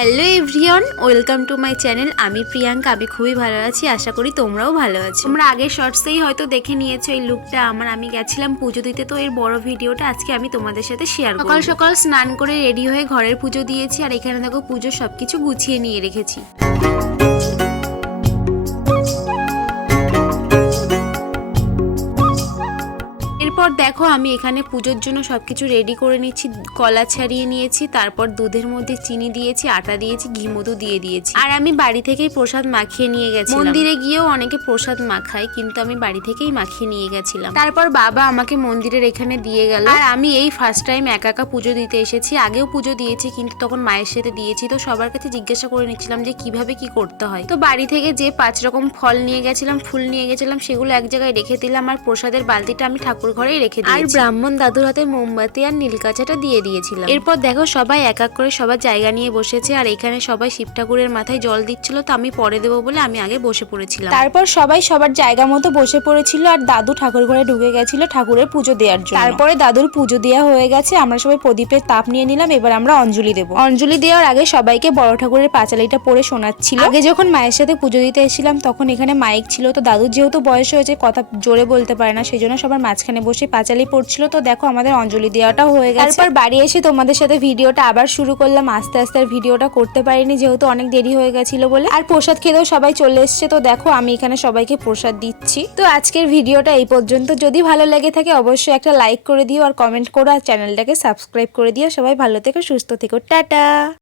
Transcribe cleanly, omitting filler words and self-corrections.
Hello everyone, welcome to my channel. আমি প্রিয়াঙ্কা। আমি খুবই ভালো আছি, আশা করি তোমরাও ভালো আছো। তোমরা আগের শর্টসেই হয়তো দেখে নিয়েছো এই লুকটা আমার। আমি গেছিলাম পুজো দিতে, তো এর বড় ভিডিওটা আজকে আমি তোমাদের সাথে শেয়ার করব। সকাল সকাল স্নান করে রেডি হয়ে ঘরের পুজো দিয়েছি, আর এখানে দেখো পুজোর সবকিছু গুছিয়ে নিয়ে রেখেছি। এরপর দেখো আমি এখানে পুজোর জন্য সবকিছু রেডি করে নিচ্ছি। কলা ছাড়িয়ে নিয়েছি, তারপর দুধের মধ্যে চিনি দিয়েছি, আটা দিয়েছি, ঘি মধু দিয়ে দিয়েছি। আর আমি বাড়ি থেকেই প্রসাদ মাখিয়ে নিয়ে গেছি। মন্দিরে গিয়েও অনেকে প্রসাদ মাখায়, কিন্তু আমি বাড়ি থেকেই মাখিয়ে নিয়ে গেছিলাম। তারপর বাবা আমাকে মন্দিরের এখানে দিয়ে গেল। আর আমি এই ফার্স্ট টাইম একা একা পুজো দিতে এসেছি। আগেও পুজো দিয়েছি, কিন্তু তখন মায়ের সাথে দিয়েছি। তো সবার কাছে জিজ্ঞাসা করে নিচ্ছিলাম যে কিভাবে কি করতে হয়। তো বাড়ি থেকে যে 5 রকম ফল নিয়ে গেছিলাম, ফুল নিয়ে গেছিলাম, সেগুলো এক জায়গায় রেখে দিলাম। আর প্রসাদের বালতিটা আমি ঠাকুর ঘরেই রেখে দিয়েছি। আর ব্রাহ্মণ দাদুর হাতে মোমবাতি আর নীলকাঁচাটা দিয়ে দিয়েছিলাম। এরপর দেখো সবাই এক এক করে সবার জায়গা নিয়ে বসেছে, আর এখানে সবাই শিব ঠাকুরের মাথায় জল দিচ্ছিল। তো আমি পরে দেবো বলে আমি আগে বসে পড়েছিলাম। তারপর সবাই সবার জায়গা মতো বসে পড়েছিল, আর দাদু ঠাকুর ঘরে ঢুকে গেছিল ঠাকুরের পুজো দেওয়ার জন্য। তারপরে দাদুর পুজো দেওয়া হয়ে গেছে, আমরা সবাই প্রদীপের তাপ নিয়ে নিলাম। এবার আমরা অঞ্জলি দেবো। অঞ্জলি দেওয়ার আগে সবাইকে বড় ঠাকুরের পাঁচালিটা পড়ে শোনাচ্ছিল। আগে যখন মায়ের সাথে পুজো দিতে এসেছিলাম তখন এখানে মাইক ছিল, তো দাদুর যেহেতু বয়স হয়েছে, কথা জোরে বলতে পারে না, সেই জন্য সবার মাঝখানে বসে পাঁচালি পড়ছিল। তো দেখো আমাদের অঞ্জলি দেওয়াটাও হয়ে গেছে। তারপর বাড়ি এসে তোমাদের সাথে ভিডিওটা আবার শুরু করলাম। আস্তে আস্তে আর ভিডিওটা করতে পারিনি, যেহেতু অনেক দেরি হয়ে গেছিল বলে। আর প্রসাদ খেতেও সবাই চলে এসছে। তো দেখো আমি এখানে সবাইকে প্রসাদ দিচ্ছি। তো আজকের ভিডিওটা এই পর্যন্ত। যদি ভালো লেগে থাকে অবশ্যই একটা লাইক করে দিও, আর কমেন্ট করো, আর চ্যানেলটাকে সাবস্ক্রাইব করে দিও। সবাই ভালো থেকো, সুস্থ থেকো, টাটা।